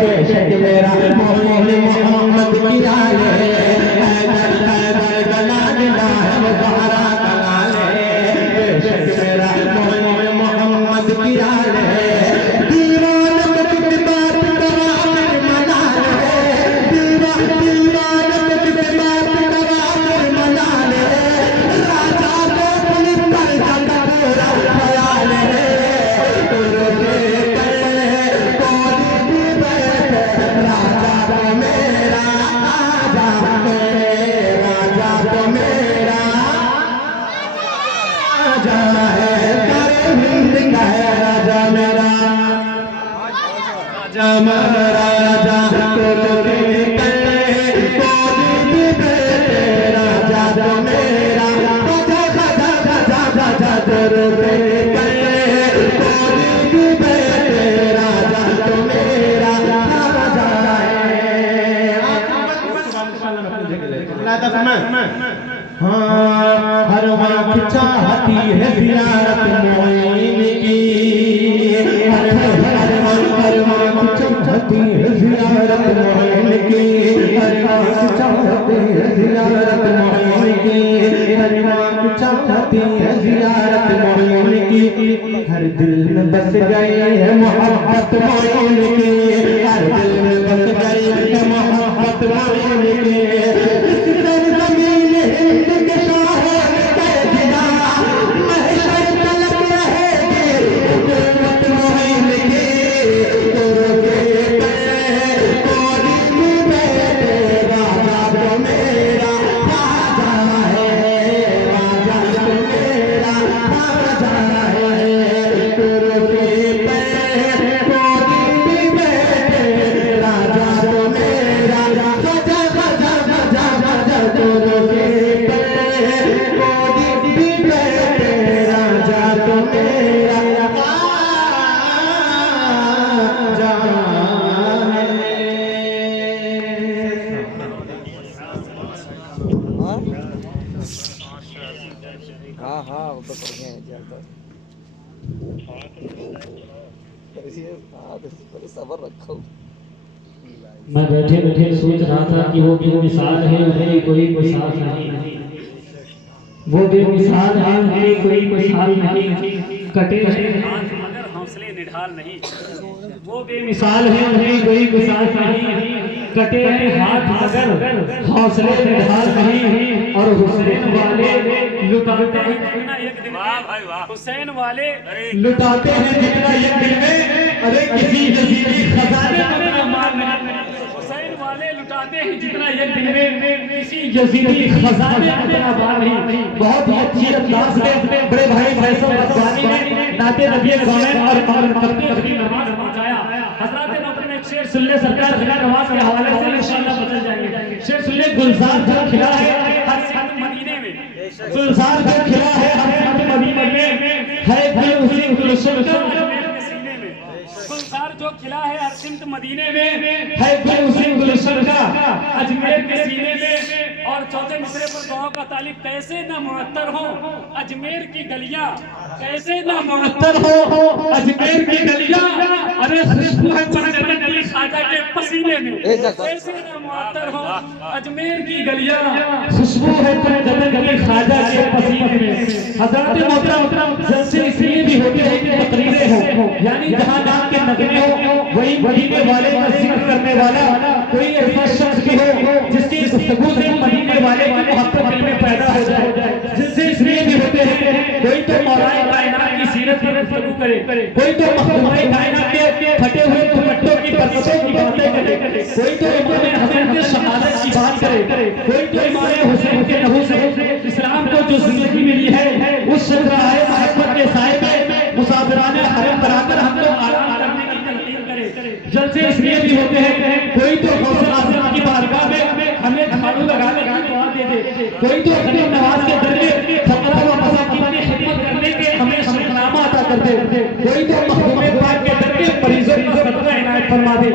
बेशक मेरा मोहम्मद मोहम्मद की आले गला दिला है वो बहरा कला ले बेशक मेरा मोहम्मद मोहम्मद की आले दीवान की बात करा अमर मना ले दीवान की बात करा अमर मना ले राजा को पुलिस पर जंगा पूरा ख्याल है तुझे राजा तो मेरा राजा है सारे हिंद का है राजा मेरा राजा महाराजा राजा तो मेरा हर वक्त चाहती है ज़ियारत मोइन की हर वक्त चाहती है ज़ियारत मोइन की हर वक्त चाहती है ज़ियारत मोइन की हर वक्त चाहती है ज़ियारत मोइन की हर दिल में बस गई है मोहब्बत मोइन की हर दिल में बस गई है मोहब्बत मोइन की सबर रखो। मैं बैठे बैठे सोच रहा था कि वो बेमिसाल है उन्हें कोई मिसाल नहीं वो बेमिसाल है उन्हें कोई मिसाल नहीं कटे रहे हाथ मगर हौसले निढाल नहीं वो बेमिसाल है उन्हें कोई मिसाल नहीं कटे हैं हाथ मगर हौसले निढाल नहीं और हुसैन वाले लुटाते हैं जितना एक दिन वाह भाई वाह हुसैन वाले लुटाते हैं जितना एक दिन में अरे किसी जजीरी खजाने में मार नहीं हुसैन वाले लुटाते हैं जितना एक दिन में किसी जजीरी खजाने में मार नहीं। बहुत ही अच्छी अंदाज में बड़े भाई फैसल रब्बानी ने नाते नबी कौनैन और करते हुए नमाज पहुंचाया। हजरत मोहतरम एक शेर सुन ले सरकार बिना नमाज के हवाले से इंशाअल्लाह बदल जाएंगे। शेर सुन ले गुलजार जो खिला है हर साल मदीने में गुलजार जो खिला है हर साल मदीने में है दिल उसी गुलशन का गुलजार जो खिला है हर सिमत मदीने में है दिल उसी गुलशन का अजमेर के सीने में। और चौथे मिसरे पर दुआ का तालिब कैसे ना मुअत्तर हो अजमेर की गलियां कैसे ना मुअत्तर हो अजमेर की गलियां अरे खुशबू है जन्नत की खाजा के पसीने में कैसे ना मुअत्तर हो अजमेर की गलियां खुशबू है जन्नत की खाजा के पसीने में। हज़रत मोहतरम जलसे इसलिए भी होते हैं कि तकरीरें हो यानी जहां नाम के नगमे हो वही मदीने वाले का जिक्र करने वाला कोई ऐसा शख्स भी हो जिसकी गुफ्तगू से मदीने वाले की मोहब्बत दिल में पैदा हो जाए। जिससे इसलिए भी होते हैं कोई तो मौलाए कायनात की सीरत पर गुफ्तगू करे कोई तो मखदूमाए कायनात के फटे हुए दुपट्टों की बरकतों की बातें करे कोई तो इमाम हसन के शहादत की बात करे कोई तो इमाम हुसैन के लहू से इस्लाम को जो जिंदगी मिली है उस शजराए मोहब्बत के साए में मुसाफिराने हरम बनाकर हम लोग आराम करने की तलकीन करे। जलसे इसलिए भी होते हैं कोई तो गौसे आज़म की बारगाह में हमें झाड़ू लगाने की दुआ दे दे कोई तो अपने नवाज के दरजे फकरा व मसाकीन की खिदमत करने के हमें शरीफनामा अता कर दे कोई तो महबूब पाक के दरजे मरीजों को सदका इनायत फरमा दे।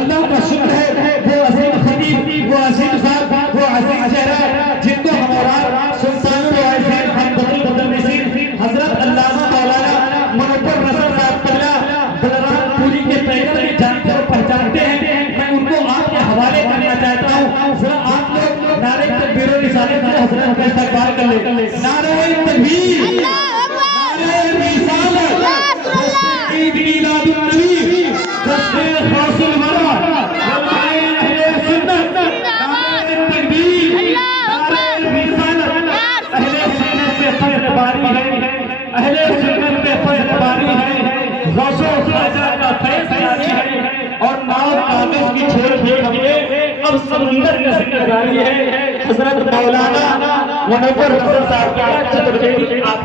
अल्लाह का शुक्र है वो अजीम खतीब वो अजीम साहब वो अजीम चेहरा जिनको हमारा सुल्तानुल वारिसीन हमदुल मुदन्निसीन हजरत अल्लामा मौलाना मुनव्वर नसर साहब पल्ला बलरामपुरी के पैगंबर जानते और पहचानते हैं। ले। नारे तकबीर, नारे रिसालत, ईद मिलादुन नबी, दस्ते गौसुल वरा, उलमाए अहले सुन्नत, नारे तकबीर, नारे रिसालत, अहले सुन्नत पे फर्ज बारी है, अहले सुन्नत पे फर्ज बारी है, गौसो ख्वाजा का फैज जारी है, और नाव कागज की छोड़ छोड़ हमने अब समुंदर की जिम्मेदारी है। हजरत मौलाना मुनव्वर हुसैन साहब का चतुर्वेदी आप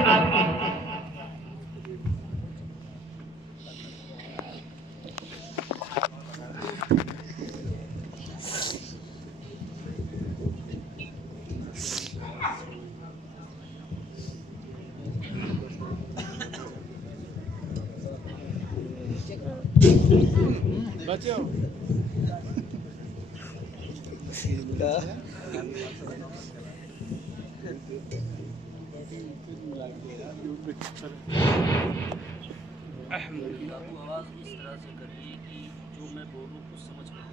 आवाज इस तरह से करिए कि जो मैं बोलूँ कुछ समझ पाऊँ।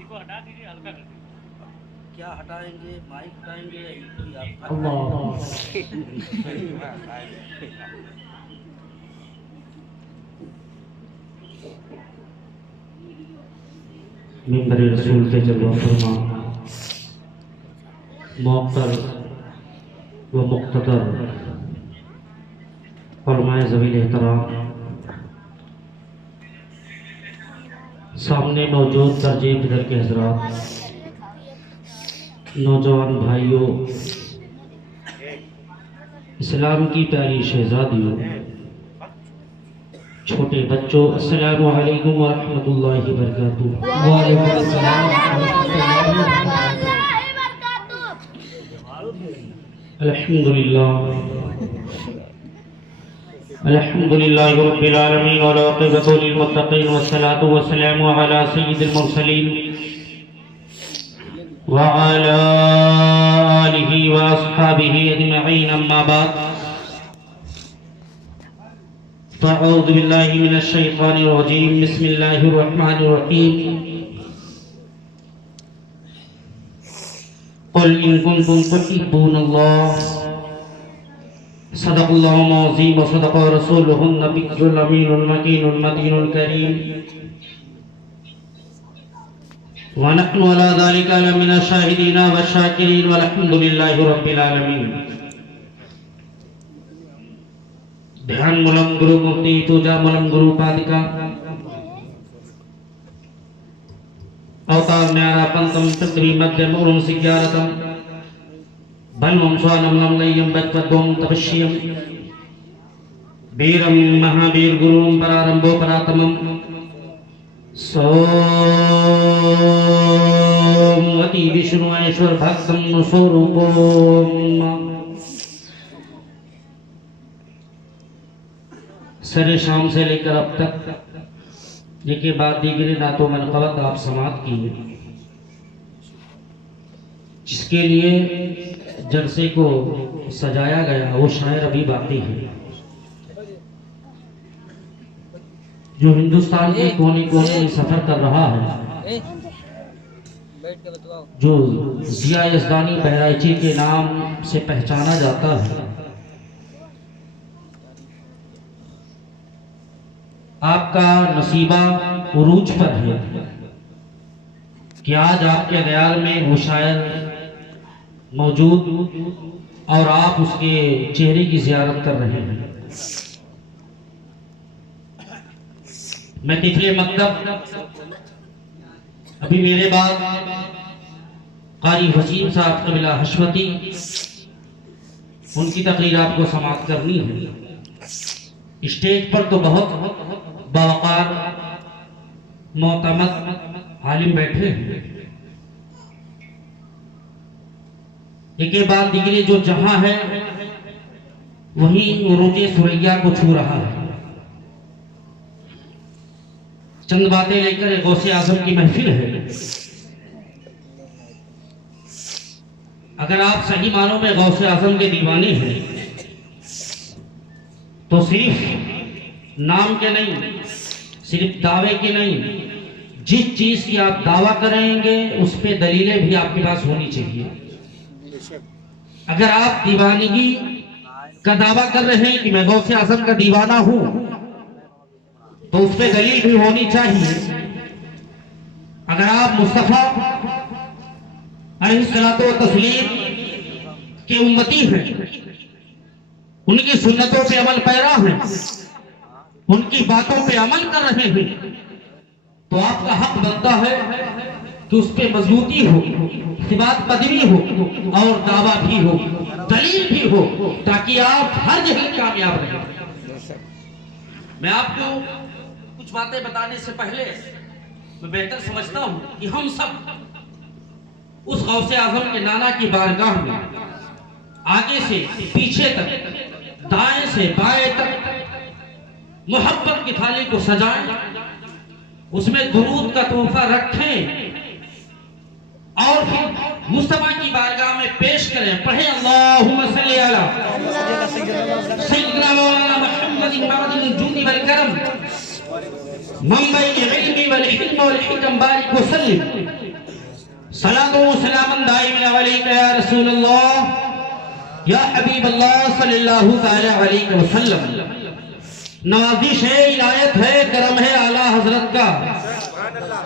इसको हटा दीजिए, हल्का कर दीजिए। क्या हटाएंगे? माइक हटाएंगे या इनको ही आप? मिंबर रसूल पे जलवा फरमा मौक़र व मुक़्तदर उलमाए ज़वील एहतराम, सामने मौजूद दर्जे बिदर के हज़रात, नौजवान भाइयों, इस्लाम की प्यारी शहज़ादियों, छोटे बच्चों, अस्सलामु अलैकुम व रहमतुल्लाहि व बरकातुहू। अल्हम्दुलिल्लाह रब्बिल आलमीन व आक़िबतु लिल मुत्तक़ीन वस्सलातु वस्सलामु अला सय्यिदिल मुरसलीन व अला आलिहि व अस्हाबिहि अजमईन, अम्मा बाद, फ़अऊज़ु बिल्लाहि मिनश शैतानिर रजीम, बिस्मिल्लाहिर रहमानिर रहीम। क़ुल इन कुन्तुम तुहिब्बूनल्लाह सदक़ल्लाहुल अज़ीम व सदक़ रसूलुहुन नबियुल अमीनुल मकीनुल मदीनुल करीम व नहनु अला ज़ालिका लमिनश शाहिदीन व शाकिरीन वल्हम्दुलिल्लाहि रब्बिल आलमीन। ध्यान मूलम गुरु मुक्ति पूजा मूलम गुरु पादिका अवतार न्यारा पंतम पृथ्वी मध्यम उरुम सिज्ञारतम बलवम स्वानम लय्यम बच्चवम तपस्यम वीरम महावीर गुरुम परारंभो परातमम सोमवती विष्णु ऐश्वर भक्तम स्वरूपम। सरे शाम से लेकर अब तक जिनके बाद दीगरे नातों मनक़बत आप समाप्त किए, जिसके लिए जलसे को सजाया गया वो शायर अभी बाकी है, जो हिंदुस्तान के कोने कोने में सफर कर रहा है, जो जिया यज़दानी बहराइची के नाम से पहचाना जाता है। आपका नसीबा उरूज पर है कि आज आपके ख्याल में वो शायर मौजूद और आप उसके चेहरे की ज़ियारत कर रहे हैं। मैं तिफले मकतब, अभी मेरे बाद कारी वसीम साहब कबिला हशमती, उनकी तकरीर आपको समाप्त करनी है। स्टेज पर तो बहुत बावकार मोतमद आलिम बैठे हैं, एक के बाद दिगरे जो जहां है वही उरूजे सुरैया को छू रहा है। चंद बातें लेकर गौसे आजम की महफिल है। अगर आप सही मानों में गौसे आजम के दीवाने हैं तो सिर्फ नाम के नहीं, सिर्फ दावे के नहीं, जिस चीज की आप दावा करेंगे उस पे दलीलें भी आपके पास होनी चाहिए। अगर आप दीवानगी का दावा कर रहे हैं कि मैं गौसे आजम का दीवाना हूं, तो उस पर दलील भी होनी चाहिए। अगर आप मुस्तफा अलैहिस्सलातो व तस्लीम के उम्मती हैं, उनकी सुन्नतों पे अमल पैरा हैं, उनकी बातों पे अमल कर रहे हैं, तो आपका हक बनता है कि उस पे मजबूती हो, सिबात कदमी हो और दावा भी हो, दलील भी हो, ताकि आप हर जगह कामयाब रहें। मैं आपको कुछ बातें बताने से पहले मैं बेहतर समझता हूं कि हम सब उस गौसे आजम के नाना की बारगाह में आगे से पीछे तक, दाएं से बाएं तक मोहब्बत की थाली को सजाएं, उसमें दुरूद का तोहफा रखें और फिर मुस्तफा की बारगाह में पेश करें। पढ़े अल्लाहुम्मा सल्ली अला सय्यिदना मौलाना मुहम्मदिन मादिन जूदी वल करम मंबई इल्मी वल हिल्म वल हिकम बारिक वसल्लिम सलातो व सलामन दाइमन अलैका या रसूलल्लाह या हबीब अल्लाह सल्लल्लाहु तआला अलैहि वसल्लम। नवाजिश है, इनायत है, करम है आला हजरत का।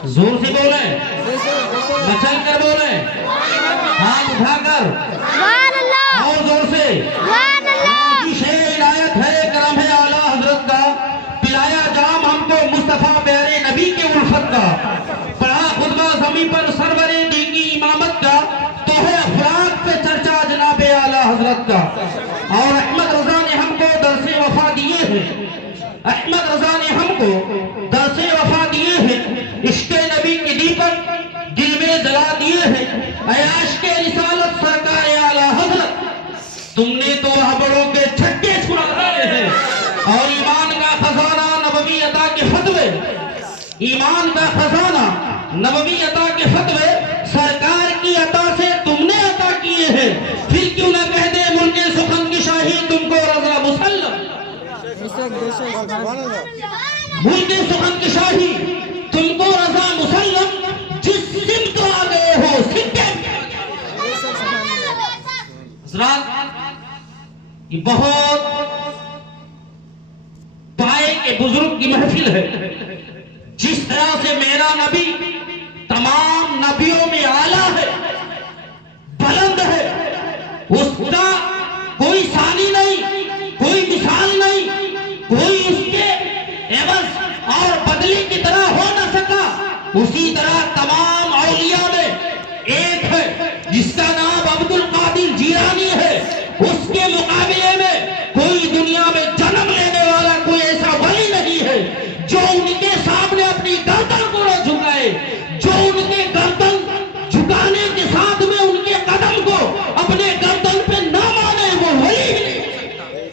जोर से बोले, मचल कर बोले, हाथ उठाकर और जोर से। नवाजिश है, इनायत है, करम है आला हजरत का। पिलाया जाम हमको मुस्तफा प्यारे नबी के उल्फत का। पढ़ा खुतबा ज़मीं पर सरवरे दी की इमामत का। तो है अफराद पे चर्चा जनाबे आला हजरत का। और अहमद रजा ने हमको दरसे वफा दिए हैं, अहमद रजा ने हमको दरसे वफा दिए हैं। इश्क़े नबी की दीपक दिल में जला दिए हैं। अयाश के रिसालत सरकार आला हजरत, तुमने तो बड़ों के छक्के छुड़ा दिए हैं। और ईमान का खजाना नबवी अता के फतवे, ईमान का खजाना नबवी अता के फतवे सरकार की अता से तुमने अता किए हैं। फिर क्यों ना कह दे मुल्के सुखन की शाही तुमको रजा मुसल्लम, मुल्के सुखन की शाही तुमको रजा मुसल्लम। जिस सिमत आ गए हो सिक्के ये बहुत पाए के बुजुर्ग की महफिल है। जिस तरह से मेरा नबी तमाम नबियों में आला है, बुलंद है, उसका कोई सानी नहीं, कोई मिसाल नहीं, कोई उसके एवज और बदली की तरह हो न सका। उसी तरह तमाम औलिया में एक है जिसका नाम अब्दुल कादिर जीलानी है। उसके मुकाबले में कोई दुनिया में जन्म लेने वाला कोई ऐसा वली नहीं है जो उनके सामने अपनी गर्दन को न झुकाए, जो उनके गर्दन झुकाने के साथ में उनके कदम को अपने गर्दन पे न माने, वो वली ही नहीं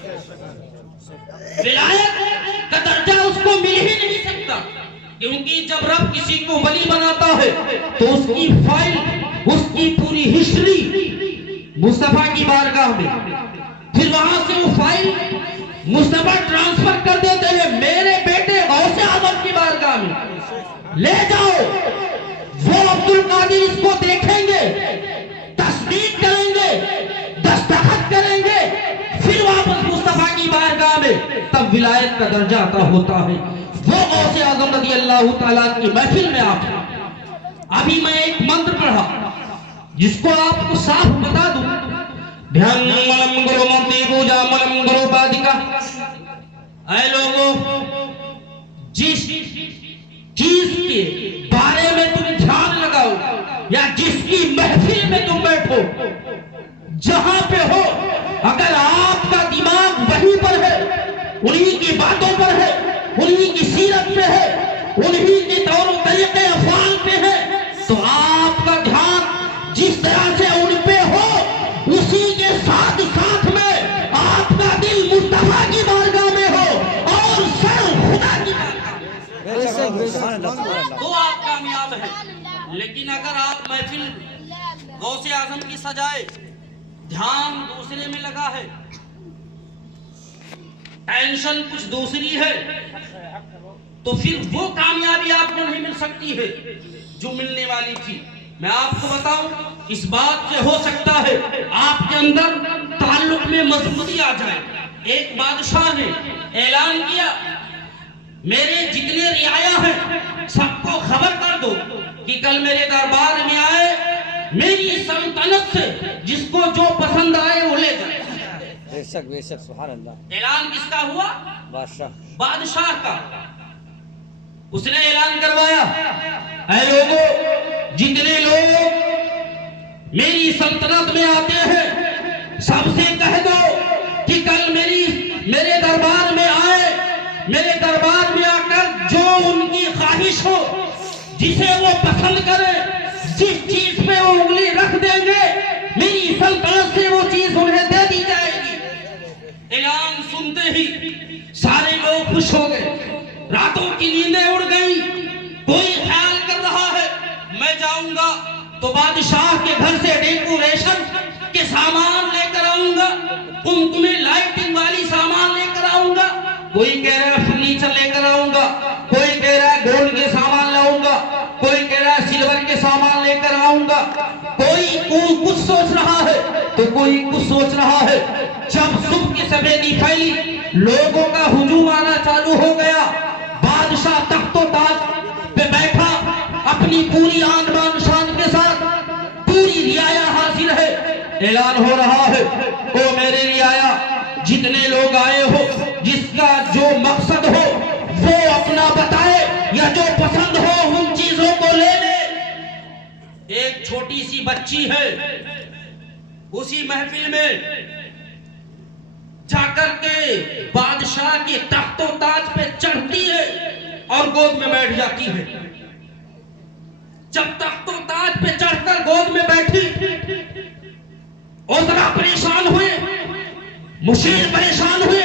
हो सकता। विलायत का दर्जा उसको मिल ही नहीं सकता, क्योंकि जब रब किसी को वली बनाता है तो उसकी फाइल, उसकी पूरी हिस्ट्री मुस्तफा की बारगाह में, फिर वहां से वो फाइल मुस्तफा ट्रांसफर कर देते हैं मेरे बेटे गौसे आजम की बारगाह में। ले जाओ, वो अब्दुल कादिर इसको देखेंगे, तस्दीक करेंगे, दस्तखत करेंगे, फिर वापस मुस्तफा की बारगाह में तब विलायत का दर्जा अता होता है। वो गौसे आजम रज़ी अल्लाह ताला की महफिल में आप, अभी मैं एक मंत्र पढ़ा जिसको आपको साफ बता दूं। ध्यान मलम गुरु मोती पूजा मलम गुरु बादिका। ऐ लोगों, जिस चीज के बारे में तुम ध्यान लगाओ या जिसकी महफिल में तुम बैठो, जहां पे हो, अगर आपका दिमाग वहीं पर है, उन्हीं की बातों पर है, उन्हीं की सीरत पे है, उन्हीं के तौर तरीके अफआल पे है, तो आपका ध्यान जिस तरह से उन पे हो, उसी के साथ साथ में आपका दिल मुस्तफा की बारगाह में हो और सर खुदा की बारगाह में, तो आप कामयाब हैं। लेकिन अगर आप महफिल गौसे आजम की सजाए, ध्यान दूसरे में लगा है, टेंशन कुछ दूसरी है, तो फिर वो कामयाबी आपको नहीं मिल सकती है जो मिलने वाली थी। मैं आपको बताऊं, इस बात से हो सकता है आपके अंदर ताल्लुक में मजबूती आ जाए। एक बादशाह ने ऐलान किया, मेरे जितने रियाया हैं सबको खबर कर दो कि कल मेरे दरबार में आए, मेरी सल्तनत से जिसको जो पसंद आए वो ले जाए। बेशक बेशक, सुभान अल्लाह। ऐलान किसका हुआ? बादशाह का। उसने ऐलान करवाया, ऐ लोगों, जितने लोग मेरी सल्तनत में आते हैं सबसे कह दो कि कल मेरे दरबार में आए, मेरे दरबार में आकर जो उनकी ख्वाहिश हो, जिसे वो पसंद करे, जिस चीज पे वो उंगली रख देंगे, मेरी सल्तनत से वो चीज उन्हें दे दी जाएगी। ऐलान सुनते ही सारे लोग खुश हो गए, रातों की नींदें उड़ गई। कोई ख्याल कर रहा है मैं जाऊंगा तो बादशाह के घर से डेकोरेशन के सामान लेकर आऊंगा, कुमकुमे लाइटिंग वाली सामान लेकर आऊंगा। कोई कह रहा है फर्नीचर लेकर आऊंगा, कोई कह रहा है गोल्ड के सामान लाऊंगा, कोई कह रहा है सिल्वर के सामान लेकर आऊंगा। कोई कुछ सोच रहा है तो कोई कुछ सोच रहा है। जब सुबह की सवेरी फैली, लोगों का हुजूम आना चालू हो गया। बादशाह तख्तो ताज पे बैठा, अपनी पूरी आन बान शान के साथ, पूरी रियाया हाजिर है। ऐलान हो रहा है, ओ मेरे रियाया, जितने लोग आए हो, जिसका जो मकसद हो वो अपना बताए, या जो पसंद हो उन चीजों को ले ले। एक छोटी सी बच्ची है, उसी महफिल में जाकर के बादशाह के तख्तो ताज पे चढ़ती है और गोद में बैठ जाती है। जब तख्तो ताज पे चढ़कर गोद में बैठी, और जरा परेशान हुए, मुशीर परेशान हुए।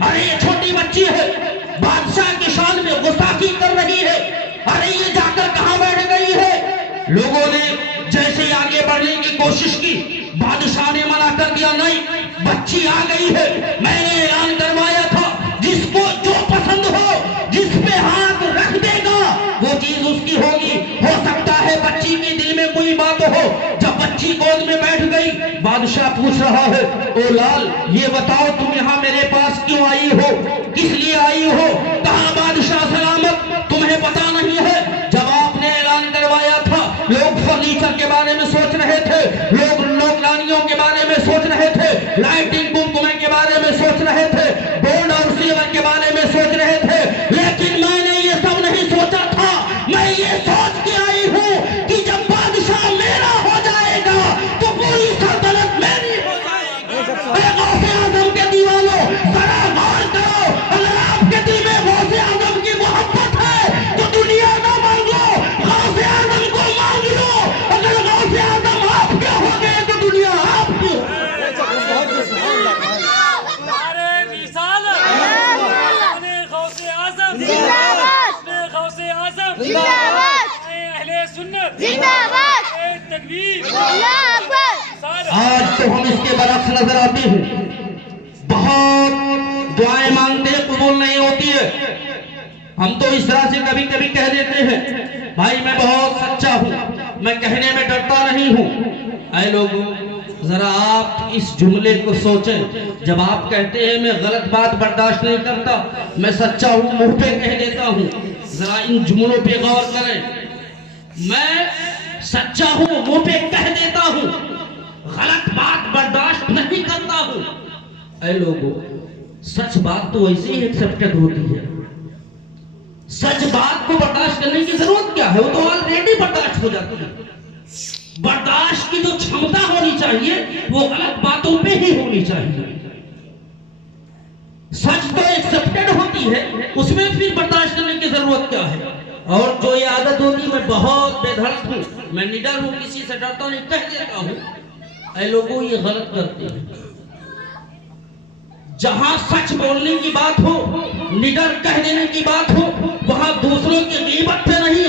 अरे ये छोटी बच्ची है, बादशाह की शान में गुस्ताखी कर रही है, अरे ये जाकर कहां बैठ गई है। लोगों ने जैसे ही आगे बढ़ने की कोशिश की, बादशाह ने मना कर दिया, नहीं, बच्ची आ गई है, मैंने ऐलान करवाया था, जिसको जो पसंद हो, जिस पे हाथ रख देगा वो चीज उसकी होगी। हो सकता है बच्ची के दिल में कोई बात हो। जब बच्ची गोद में बैठ गई, बादशाह पूछ रहा है, ओ लाल, ये बताओ तुम यहाँ मेरे पास क्यों आई हो, किस लिए आई हो? कहा बादशाह सलामत, तुम्हें पता नहीं है, जब आपने ऐलान करवाया था, लोग फर्नीचर के बारे में सोच रहे थे, लोग नौकरानियों के बारे में सोच रहे थे, लाइटिंग कुमकुमे के बारे में सोच रहे थे, गोल्ड और सिल्वर के बारे में सोच रहे थे, लेकिन मैंने ये सब नहीं सोचा था। मैं ये सोच के आई हूँ कि जब बादशाह मेरा हो जाएगा तो पूरी सल्तनत मेरी हो जाएगी। गौसे आजम के दीवानों, जरा गौर करो, अगर आपके दिल में गौसे आजम की मोहब्बत है तो दुनिया ना मांगो, गौसे आजम को मांग लो। अगर गौसे आजम आपके हो गए तो दुनिया आपकी। अरे रिसालत, अरे गौसे आजम जिंदाबाद, गौसे आजम जिंदाबाद, अहले सुन्नत जिंदाबाद, तकबीर, अल्लाह अकबर। आज तो हम इसके बरक्स नजर आते हैं, बहुत दुआएं मांगते हैं, कबूल नहीं होती है। हम तो इस तरह से कभी कभी कह देते हैं, भाई मैं बहुत सच्चा हूँ, मैं कहने में डरता नहीं हूँ। ऐ लोगों, जरा आप इस जुमले को सोचें। जब आप कहते हैं मैं गलत बात बर्दाश्त नहीं करता, मैं सच्चा हूँ, मुंह पे कह देता हूँ, जरा इन जुमलों पे गौर करें। मैं सच्चा हूँ, मुंह पे कह देता हूँ, गलत बात बर्दाश्त नहीं करता हूँ। ऐ लोगों, सच बात तो वैसे ही एक्सेप्टेड होती है। सच बात को बर्दाश्त करने की जरूरत क्या है, वो तो ऑलरेडी बर्दाश्त हो जाती है। बर्दाश्त की जो क्षमता होनी चाहिए वो गलत बातों पे ही होनी चाहिए। सच तो एक्सेप्टेड होती है, उसमें फिर बर्दाश्त करने की जरूरत क्या है। और जो ये आदत होती, मैं बहुत बेधड़क हूँ, मैं निडर हूँ, किसी से डरता नहीं, कह देता हूँ। ऐ लोगों, ये गलत करते हैं। जहां सच बोलने की बात हो, निडर कह देने की बात हो, वहां दूसरों की गीबत पे नहीं,